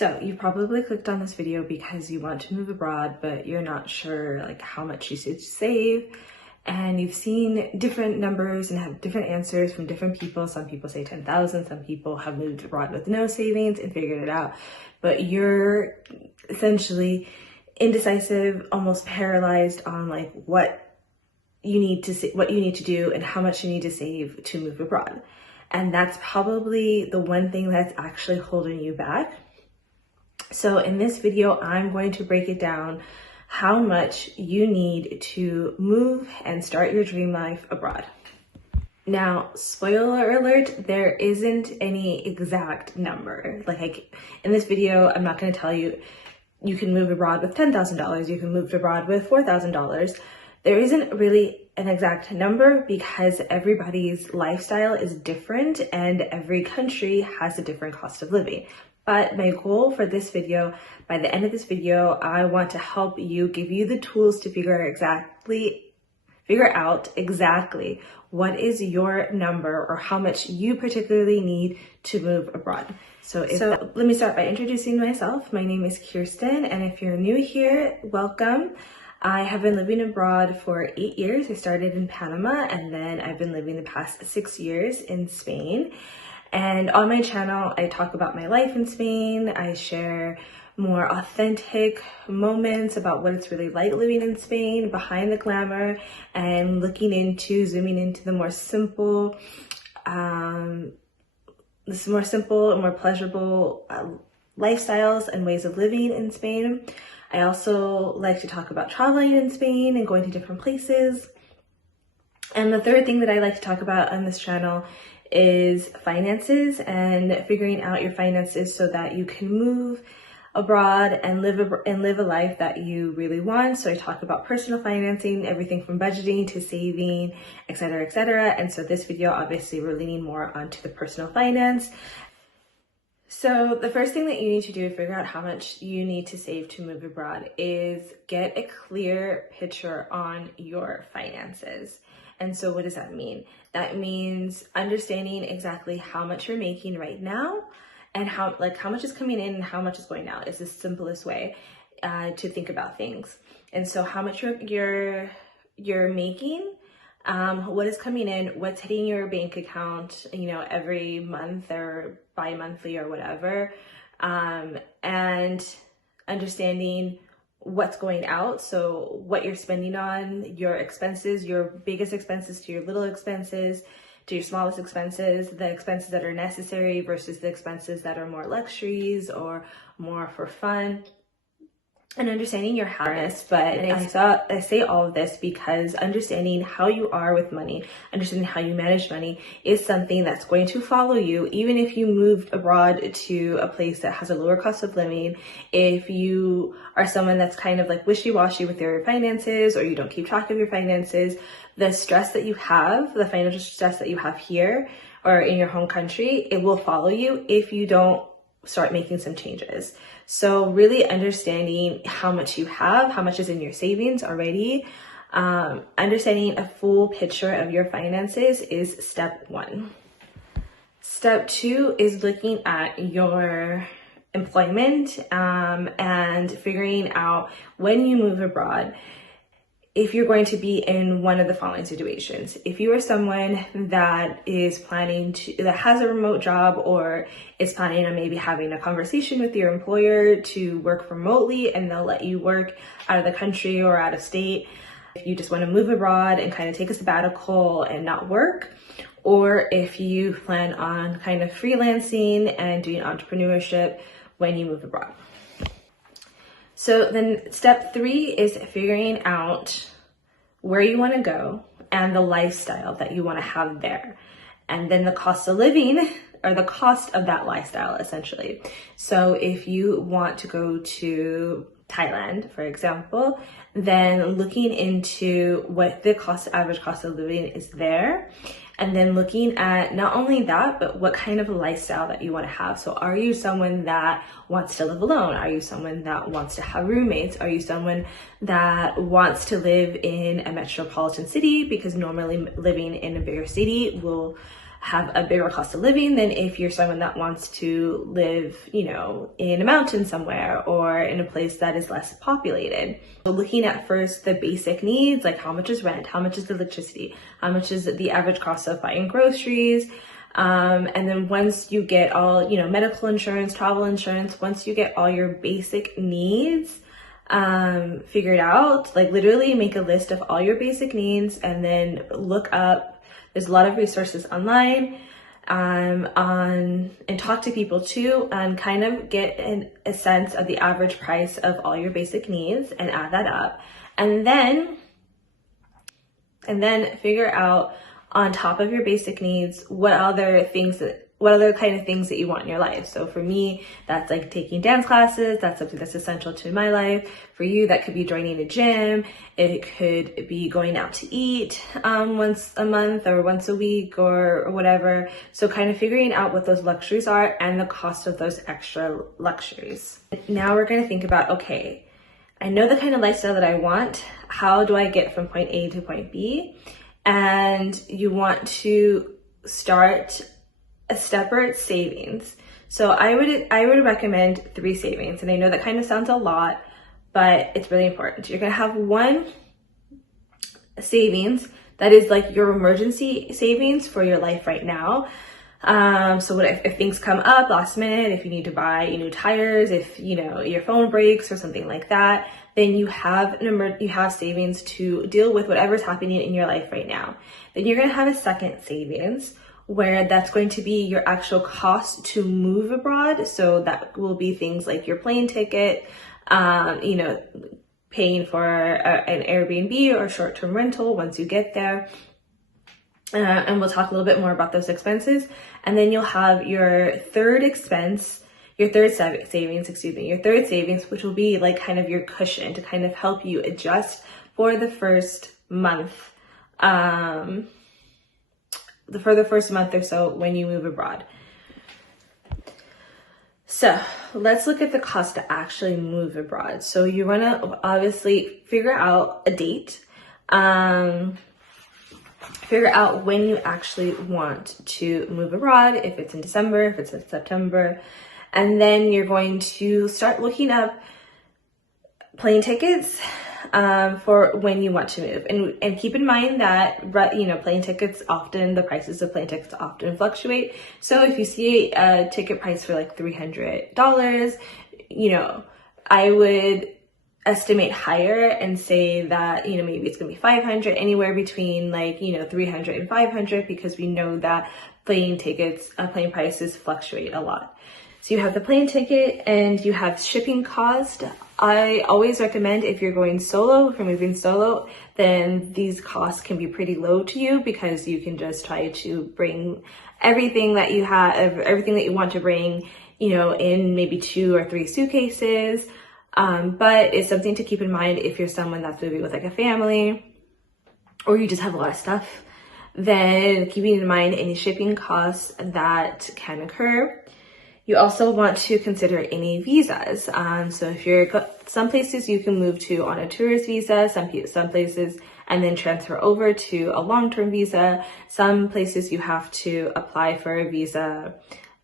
So you probably clicked on this video because you want to move abroad, but you're not sure like how much you should save. And you've seen different numbers and have different answers from different people. Some people say 10,000, some people have moved abroad with no savings and figured it out. But you're essentially indecisive, almost paralyzed on like what you need to do and how much you need to save to move abroad. And that's probably the one thing that's actually holding you back. So in this video, I'm going to break it down how much you need to move and start your dream life abroad. Now, spoiler alert, there isn't any exact number. Like in this video, I'm not going to tell you you can move abroad with $10,000, you can move abroad with $4,000. There isn't really an exact number because everybody's lifestyle is different and every country has a different cost of living. But my goal for this video, by the end of this video, I want to help you, give you the tools to figure out exactly what is your number or how much you particularly need to move abroad. So let me start by introducing myself. My name is Kirsten, and if you're new here, welcome. I have been living abroad for 8 years. I started in Panama, and then I've been living the past 6 years in Spain. And on my channel, I talk about my life in Spain. I share more authentic moments about what it's really like living in Spain, behind the glamour, and zooming into the more simple, and more pleasurable lifestyles and ways of living in Spain. I also like to talk about traveling in Spain and going to different places. And the third thing that I like to talk about on this channel is finances and figuring out your finances so that you can move abroad and live a life that you really want. So I talk about personal financing, everything from budgeting to saving, etc., etc. And so this video, obviously, we're leaning more onto the personal finance. So the first thing that you need to do to figure out how much you need to save to move abroad is get a clear picture on your finances. And so what does that mean? That means understanding exactly how much you're making right now and how much is coming in and how much is going out is the simplest way to think about things. And so how much you're making, what is coming in, what's hitting your bank account, every month or bi-monthly or whatever, and understanding what's going out. So what you're spending on, your expenses, your biggest expenses to your little expenses, to your smallest expenses, the expenses that are necessary versus the expenses that are more luxuries or more for fun. And understanding your habits, but I say all of this because understanding how you are with money, understanding how you manage money is something that's going to follow you even if you moved abroad to a place that has a lower cost of living. If you are someone that's kind of like wishy-washy with your finances or you don't keep track of your finances, the stress that you have, the financial stress that you have here or in your home country, it will follow you if you don't start making some changes. So really understanding how much you have, how much is in your savings already, understanding a full picture of your finances is step one. Step two is looking at your employment and figuring out when you move abroad, if you're going to be in one of the following situations. If you are someone that has a remote job or is planning on maybe having a conversation with your employer to work remotely and they'll let you work out of the country or out of state, if you just want to move abroad and kind of take a sabbatical and not work, or if you plan on kind of freelancing and doing entrepreneurship when you move abroad. So then step three is figuring out where you want to go and the lifestyle that you want to have there. And then the cost of living or the cost of that lifestyle, essentially. So if you want to go to Thailand, for example, then looking into what the average cost of living is there. And then looking at not only that, but what kind of lifestyle that you want to have. So are you someone that wants to live alone? Are you someone that wants to have roommates? Are you someone that wants to live in a metropolitan city? Because normally living in a bigger city will have a bigger cost of living than if you're someone that wants to live, you know, in a mountain somewhere or in a place that is less populated. So looking at first the basic needs, like how much is rent, how much is the electricity, how much is the average cost of buying groceries. And then once you get all, you know, medical insurance, travel insurance, once you get all your basic needs figured out, like literally make a list of all your basic needs and then look up, there's a lot of resources online and talk to people too, and kind of get a sense of the average price of all your basic needs and add that up. And then figure out on top of your basic needs, what other kind of things that you want in your life. So for me, that's like taking dance classes. That's something that's essential to my life. For you, that could be joining a gym. It could be going out to eat once a month or once a week or whatever. So kind of figuring out what those luxuries are and the cost of those extra luxuries. Now we're going to think about, okay, I know the kind of lifestyle that I want. How do I get from point A to point B? And you want to start a separate savings. So I would recommend 3 savings. And I know that kind of sounds a lot, but it's really important. You're going to have one savings that is like your emergency savings for your life right now. So what if things come up last minute, if you need to buy new tires, if you know your phone breaks or something like that, then you have savings to deal with whatever's happening in your life right now. Then you're going to have a second savings where that's going to be your actual cost to move abroad. So that will be things like your plane ticket, you know, paying for an Airbnb or short-term rental once you get there. And we'll talk a little bit more about those expenses. And then you'll have your third savings, which will be like kind of your cushion to kind of help you adjust for the first month, for the first month or so when you move abroad. So let's look at the cost to actually move abroad. So you want to obviously figure out a date, figure out when you actually want to move abroad, if it's in December, if it's in September, and then you're going to start looking up plane tickets for when you want to move. And keep in mind that, you know, the prices of plane tickets often fluctuate. So if you see a ticket price for like $300, you know, I would estimate higher and say that, you know, maybe it's gonna be 500, anywhere between like, you know, 300 and 500, because we know that plane prices fluctuate a lot. So you have the plane ticket and you have shipping cost. I always recommend if you're moving solo, then these costs can be pretty low to you because you can just try to bring everything that you want to bring, you know, in maybe 2 or 3 suitcases. But it's something to keep in mind if you're someone that's moving with like a family or you just have a lot of stuff, then keeping in mind any shipping costs that can occur. You also want to consider any visas. So if some places you can move to on a tourist visa, some places, and then transfer over to a long-term visa. Some places you have to apply for a visa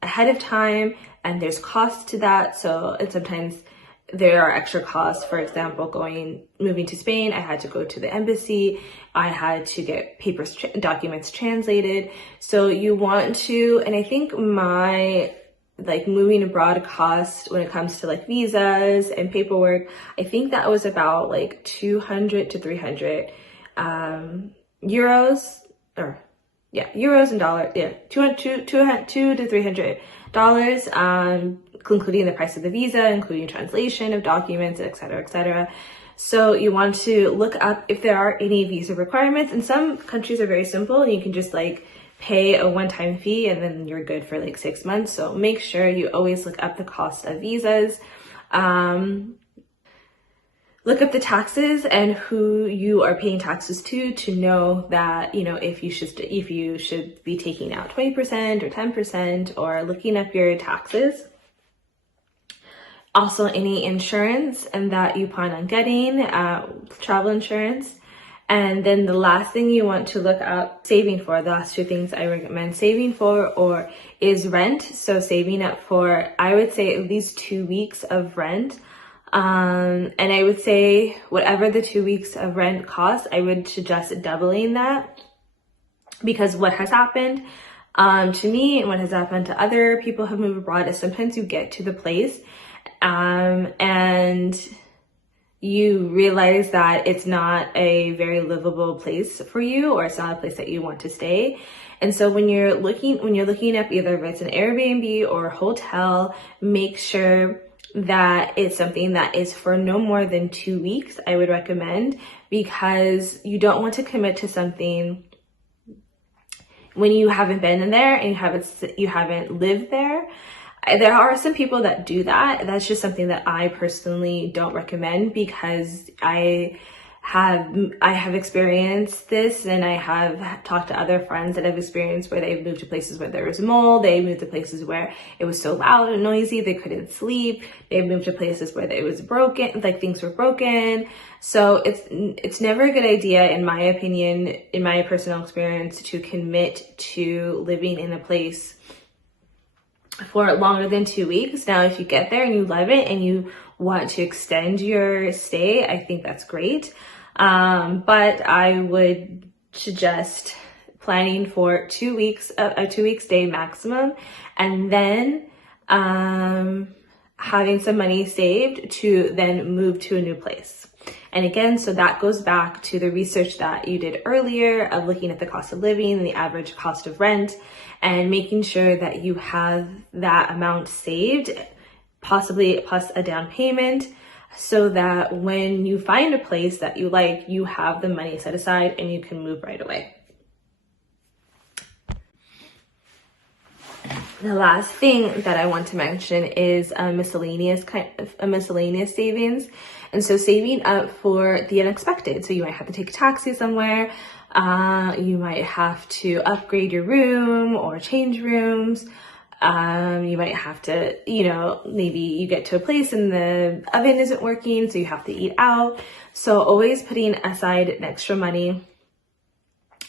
ahead of time, and there's costs to that. So sometimes there are extra costs. For example, moving to Spain, I had to go to the embassy. I had to get documents translated. So you want to, and I think moving abroad cost when it comes to like visas and paperwork, I think that was about like 200 to 300 euros and dollars. Yeah, $200 to $300, including the price of the visa, including translation of documents, etc., etc. So you want to look up if there are any visa requirements. And some countries are very simple and you can just like pay a one-time fee and then you're good for like 6 months. So make sure you always look up the cost of visas. Look up the taxes and who you are paying taxes to know that, you know, if you should be taking out 20% or 10%, or looking up your taxes. Also any insurance and that you plan on getting, travel insurance. And then the last thing you want to look up saving for, the last two things I recommend saving for or is rent. So saving up for, I would say at least 2 weeks of rent. And I would say whatever the 2 weeks of rent costs, I would suggest doubling that, because what has happened to me and what has happened to other people who move abroad is sometimes you get to the place and you realize that it's not a very livable place for you, or it's not a place that you want to stay. And so when you're looking up either if it's an Airbnb or a hotel, make sure that it's something that is for no more than 2 weeks, I would recommend, because you don't want to commit to something when you haven't been in there and you haven't lived there. There are some people that do that. That's just something that I personally don't recommend, because I have experienced this, and I have talked to other friends that have experienced where they've moved to places where there was mold. They moved to places where it was so loud and noisy they couldn't sleep. They moved to places where it was broken, like things were broken. So it's never a good idea, in my opinion, in my personal experience, to commit to living in a place for longer than 2 weeks. Now, if you get there and you love it and you want to extend your stay, I think that's great. But I would suggest planning for 2 weeks, a 2 week stay maximum, and then having some money saved to then move to a new place. And again, so that goes back to the research that you did earlier of looking at the cost of living and the average cost of rent, and making sure that you have that amount saved, possibly plus a down payment, so that when you find a place that you like, you have the money set aside and you can move right away. The last thing that I want to mention is a miscellaneous savings. And so saving up for the unexpected. So you might have to take a taxi somewhere. You might have to upgrade your room or change rooms. You might have to, maybe you get to a place and the oven isn't working, so you have to eat out. So always putting aside extra money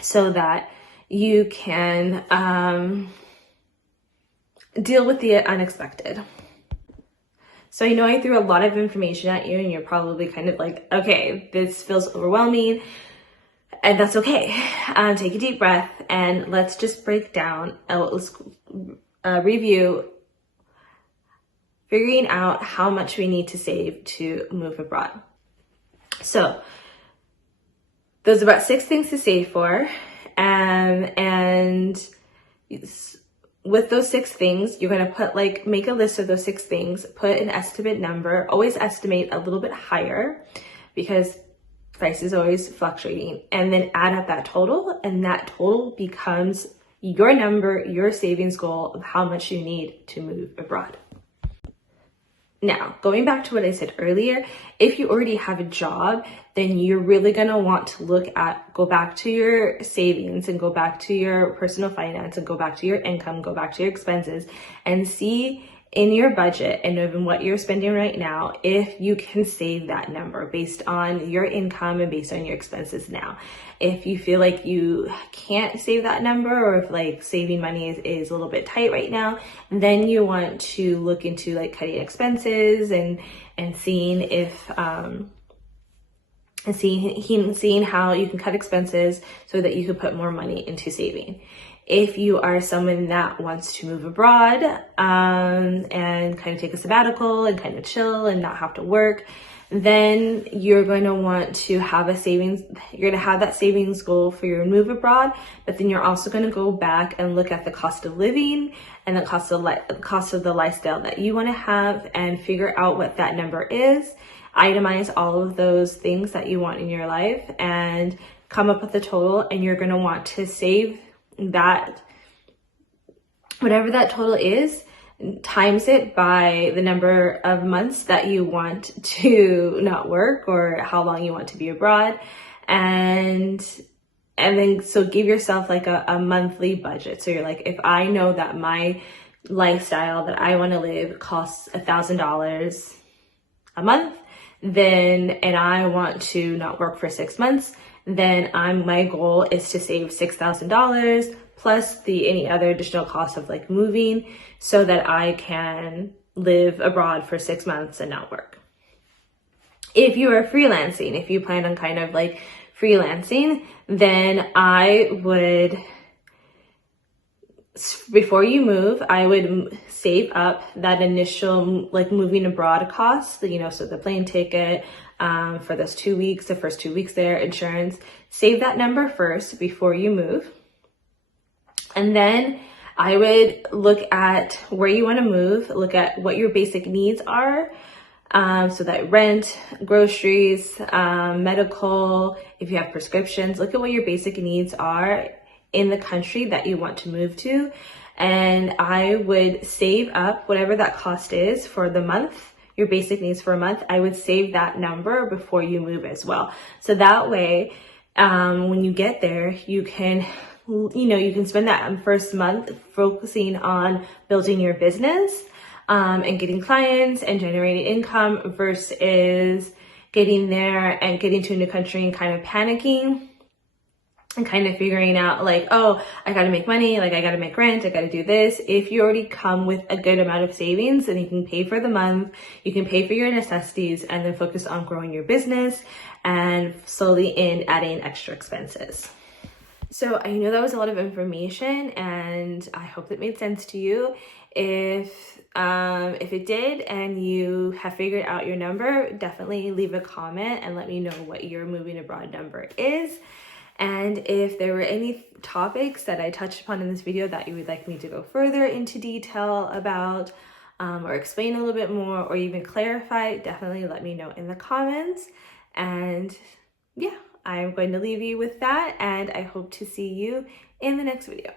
so that you can deal with the unexpected. So I know I threw a lot of information at you and you're probably kind of like, okay, this feels overwhelming, and that's okay. Take a deep breath and let's just break down, let's review figuring out how much we need to save to move abroad. So there's about 6 things to save for, and with those 6 things, you're going to make a list of those 6 things, put an estimate number, always estimate a little bit higher because price is always fluctuating, and then add up that total, and that total becomes your number, your savings goal of how much you need to move abroad. Now, going back to what I said earlier, if you already have a job, then you're really going to want to go back to your savings and go back to your personal finance and go back to your income, go back to your expenses, and see in your budget and in what you're spending right now, if you can save that number based on your income and based on your expenses now. If you feel like you can't save that number, or if saving money is a little bit tight right now, then you want to look into cutting expenses and seeing if seeing how you can cut expenses so that you can put more money into saving. If you are someone that wants to move abroad and kind of take a sabbatical and kind of chill and not have to work, then you're going to want to have you're going to have that savings goal for your move abroad, but then you're also going to go back and look at the cost of living and the cost of the lifestyle that you want to have, and figure out what that number is, itemize all of those things that you want in your life, and come up with a total. And you're going to want to save that, whatever that total is, times it by the number of months that you want to not work, or how long you want to be abroad, and then so give yourself a monthly budget. So you're like, if I know that my lifestyle that I want to live costs $1,000 a month, and I want to not work for 6 months, then my goal is to save $6,000 plus any other additional cost of like moving, so that I can live abroad for 6 months and not work. If you are freelancing, if you plan on kind of like freelancing, then I would, before you move, I would save up that initial like moving abroad cost, you know, so the plane ticket, for those 2 weeks, the first 2 weeks there, insurance, save that number first before you move. And then I would look at where you want to move, look at what your basic needs are. So that rent, groceries, medical, if you have prescriptions, look at what your basic needs are in the country that you want to move to. And I would save up whatever that cost is for the month, your basic needs for a month. I would save that number before you move as well. So that way, when you get there, you can spend that first month focusing on building your business, and getting clients and generating income, versus getting there and getting to a new country and kind of panicking and kind of figuring out like, oh, I got to make money, like I got to make rent, I got to do this. If you already come with a good amount of savings, then you can pay for the month, you can pay for your necessities, and then focus on growing your business and slowly adding extra expenses. So I know that was a lot of information, and I hope that made sense to you. If it did and you have figured out your number, definitely leave a comment and let me know what your moving abroad number is. And if there were any topics that I touched upon in this video that you would like me to go further into detail about, or explain a little bit more, or even clarify, definitely let me know in the comments. And yeah, I'm going to leave you with that, and I hope to see you in the next video.